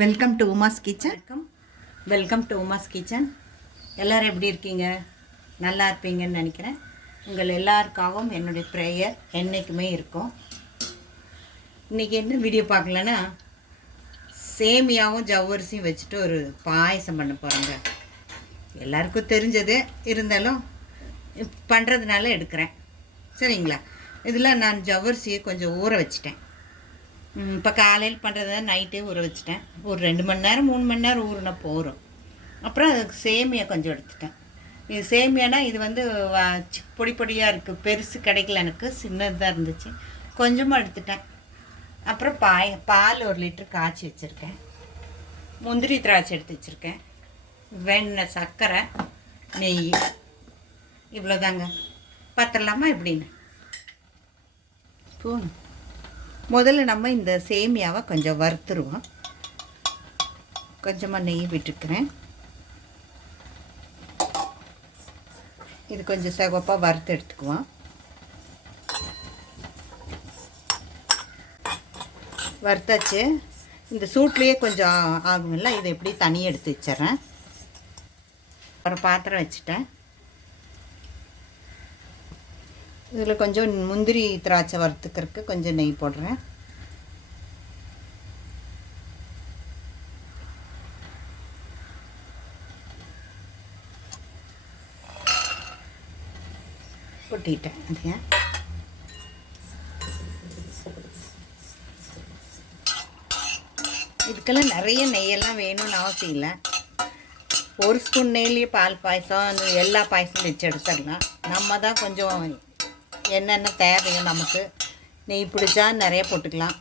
Welcome to Uma's kitchen. Welcome to Uma's kitchen. எல்லோரும் எப்படி இருக்கீங்க? நல்லா இருப்பீங்கன்னு நினைக்கிறேன். உங்கள் எல்லாருக்காகவும் என்னுடைய ப்ரேயர் என்றைக்குமே இருக்கும். இன்றைக்கி என்ன வீடியோ பார்க்கலன்னா, சேமியாவும் ஜவ்வரிசியும் வச்சுட்டு ஒரு பாயசம் பண்ண போகிறேங்க. எல்லாருக்கும் தெரிஞ்சது, இருந்தாலும் பண்ணுறதுனால எடுக்கிறேன். சரிங்களா? இதில் நான் ஜவ்வரிசியை கொஞ்சம் ஊற வச்சிட்டேன். இப்போ காலையில் பண்ணுறத நைட்டே ஊற வச்சிட்டேன். ஒரு 2 மணி நேரம் 3 மணி நேரம் ஊறினா போகிறோம். அப்புறம் அதுக்கு சேமியா கொஞ்சம் எடுத்துட்டேன். இது சேமியானா இது வந்து பொடி பொடியாக இருக்குது, பெருசு கிடைக்கல, எனக்கு சின்னதாக இருந்துச்சு, கொஞ்சமாக எடுத்துட்டேன். அப்புறம் பால் 1 லிட்டர் காய்ச்சி வச்சுருக்கேன். முந்திரி திராட்சை எடுத்து வச்சுருக்கேன். வெண்ணெய், சர்க்கரை, நெய், இவ்வளோதாங்க. பார்த்துடலாமா எப்படின்னு? முதல்ல நம்ம இந்த சேமியாவை கொஞ்சம் வறுத்துருவோம். கொஞ்சமாக நெய் விட்டுருக்கிறேன். இது கொஞ்சம் சிவப்பாக வறுத்து எடுத்துக்குவோம். வறுத்தாச்சு. இந்த சூட்லேயே கொஞ்சம் ஆகும்ல, இதை எப்படி தனியாக எடுத்து வச்சிட்றேன். ஒரு பாத்திரம் வச்சுட்டேன். இதில் கொஞ்சம் முந்திரி திராட்சை வறுத்துக்கிறதுக்கு கொஞ்சம் நெய் போடுறேன். கொட்டிட்டேன். அதையா இதுக்கெல்லாம் நிறைய நெய்யெல்லாம் வேணும்னு அவசியம் இல்லை. 1 ஸ்பூன் நெய்லேயே பால் பாயசம், எல்லா பாயசமும் வச்சு எடுத்துடலாம். நம்ம தான் கொஞ்சம் என்னென்ன தேவையோ நமக்கு நெய் பிடிச்சா நிறைய போட்டுக்கலாம்,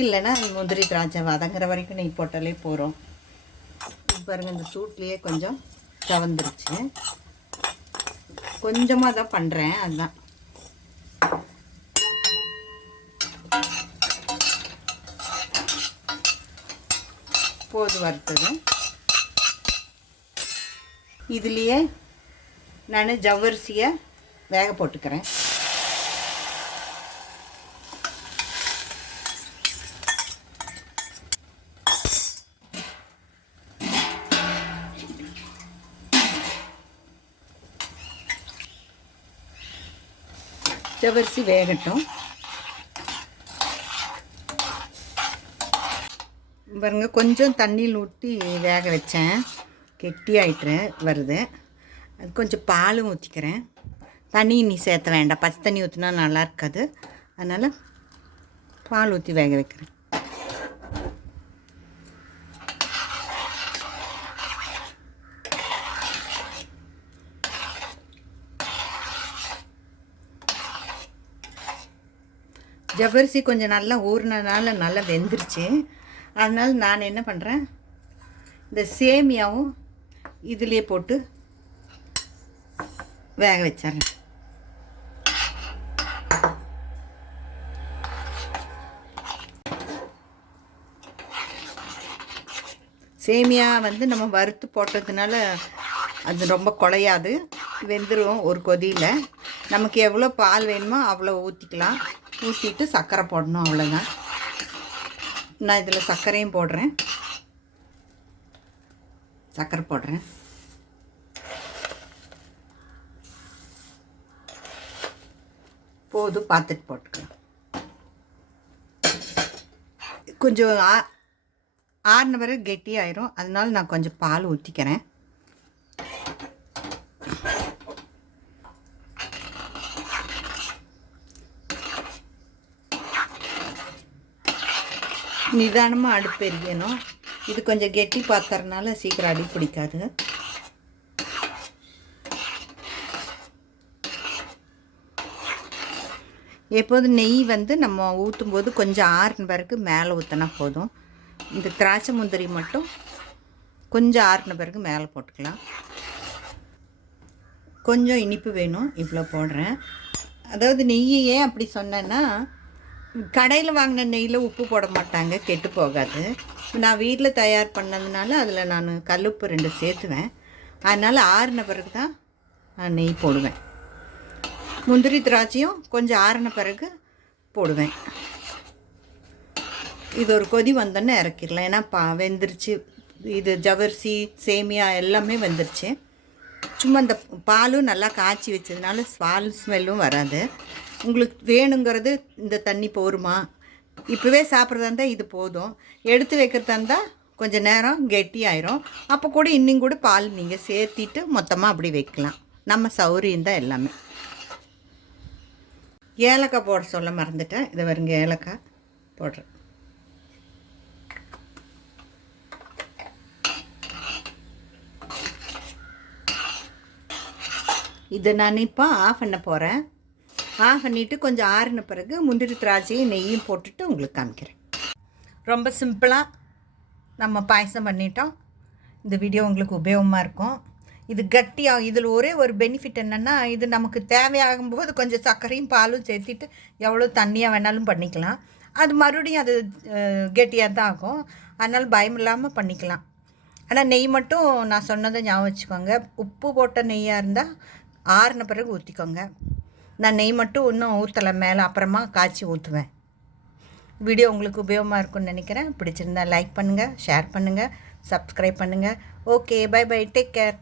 இல்லைன்னா முந்திரி திராட்சை வதங்குற வரைக்கும் நெய் போட்டாலே போகிறோம். பாருங்கள், இந்த சூட்லேயே கொஞ்சம் சவந்துருச்சு. கொஞ்சமாக தான் பண்ணுறேன், அதுதான். போது வறுத்தது. இதுலேயே நான் ஜவ்வரிசியை வேக போட்டுக்கிறேன். ஜவ்வரிசி வேகட்டும். பாருங்க, கொஞ்சம் தண்ணியில் ஊற்றி வேக வச்சேன், கெட்டியாயிட்டு வருது. அது கொஞ்சம் பாலும் ஊற்றிக்கிறேன். தண்ணி நீ சேர்த்த வேண்டாம், பச்சை தண்ணி ஊற்றினா நல்லா இருக்காது. அதனால் பால் ஊற்றி வேக வைக்கிறேன். ஜவ்வரிசி கொஞ்சம் நல்லா ஊறினதுனால நல்லா வெந்துருச்சு. அதனால் நான் என்ன பண்ணுறேன், இந்த சேமியாவும் இதிலே போட்டு வேக வச்சிட்றேன். சேமியா வந்து நம்ம வறுத்து போட்டதுனால அது ரொம்ப குழையாது, வெந்துடும் ஒரு கொதியில். நமக்கு எவ்வளோ பால் வேணுமோ அவ்வளோ ஊற்றிக்கலாம். ஊற்றிட்டு சர்க்கரை போடணும், அவ்வளோதான். நான் இதில் சர்க்கரையும் போடுறேன். சர்க்கரை போடுறேன். போதும், பார்த்துட்டு போட்டுக்கலாம். கொஞ்சம் ஆறின வரை கெட்டியாயிரும், அதனால நான் கொஞ்சம் பால் ஊற்றிக்கிறேன். நிதானமாக அடுப்பு எரியணும். இது கொஞ்சம் கெட்டி பாத்திரனால சீக்கிரம் அடி பிடிக்காது. எப்போதும் நெய் வந்து நம்ம ஊற்றும் போது கொஞ்சம் ஆறின பிறகு மேலே ஊற்றினா போதும். இந்த திராட்சை முந்திரி மட்டும் கொஞ்சம் ஆறின பிறகு மேலே போட்டுக்கலாம். கொஞ்சம் இனிப்பு வேணும், இவ்வளோ போடுறேன். அதாவது நெய் ஏன் அப்படி சொன்னேன்னா, கடையில் வாங்கின நெய்யில் உப்பு போட மாட்டாங்க, கெட்டு போகாது. நான் வீட்டில் தயார் பண்ணதுனால அதில் நான் கல்லுப்பு 2 சேர்த்துவேன். அதனால் ஆறின பிறகு தான் நான் நெய் போடுவேன். முந்திரி திராட்சையும் கொஞ்சம் ஆறின பிறகு போடுவேன். இது ஒரு கொதி வந்தோன்னே இறக்கிடலாம். ஏன்னா வெந்துருச்சு. இது ஜவரிசி சேமியா எல்லாமே வெந்துருச்சு. சும்மா இந்த பாலும் நல்லா காய்ச்சி வச்சதுனால பால் ஸ்மெல்லும் வராது. உங்களுக்கு வேணுங்கிறது இந்த தண்ணி போருமா, இப்போவே சாப்பிட்றதா இருந்தால் இது போதும். எடுத்து வைக்கிறதா இருந்தால் கொஞ்சம் நேரம் கெட்டியாயிரும். அப்போ கூட இன்னும் கூட பால் நீங்கள் சேர்த்திட்டு மொத்தமாக அப்படி வைக்கலாம். நம்ம சௌரியம் தான் எல்லாமே. ஏலக்காய் போட சொல்ல மறந்துட்டேன். இதை வருங்க, ஏலக்காய் போடுறேன். இதை நான் இப்போ ஆஃப் பண்ண போகிறேன். ஆஃப் பண்ணிவிட்டு கொஞ்சம் ஆறின பிறகு முந்திரி திராட்சையும் நெய்யும் போட்டுட்டு உங்களுக்கு காமிக்கிறேன். ரொம்ப சிம்பிளாக நம்ம பாயசம் பண்ணிட்டோம். இந்த வீடியோ உங்களுக்கு உபயோகமாக இருக்கும். இது கட்டியாக, இதில் ஒரே ஒரு பெனிஃபிட் என்னென்னா, இது நமக்கு தேவையாகும்போது கொஞ்சம் சர்க்கரையும் பாலும் சேர்த்திட்டு எவ்வளோ தண்ணியாக வேணாலும் பண்ணிக்கலாம். அது மறுபடியும் அது கெட்டியாக தான் ஆகும். அதனால் பயம் இல்லாமல் பண்ணிக்கலாம். ஆனால் நெய் மட்டும் நான் சொன்னதை ஞாபகம் வச்சுக்கோங்க. உப்பு போட்ட நெய்யாக இருந்தால் ஆறின பிறகு ஊற்றிக்கோங்க. நான் நெய் மட்டும் இன்னும் ஊற்றலை, மேலே அப்புறமா காய்ச்சி ஊற்றுவேன். வீடியோ உங்களுக்கு உபயோகமாக இருக்கும்னு நினைக்கிறேன். பிடிச்சிருந்தா லைக் பண்ணுங்கள், ஷேர் பண்ணுங்கள், சப்ஸ்கிரைப் பண்ணுங்கள். Okay, bye bye, take care.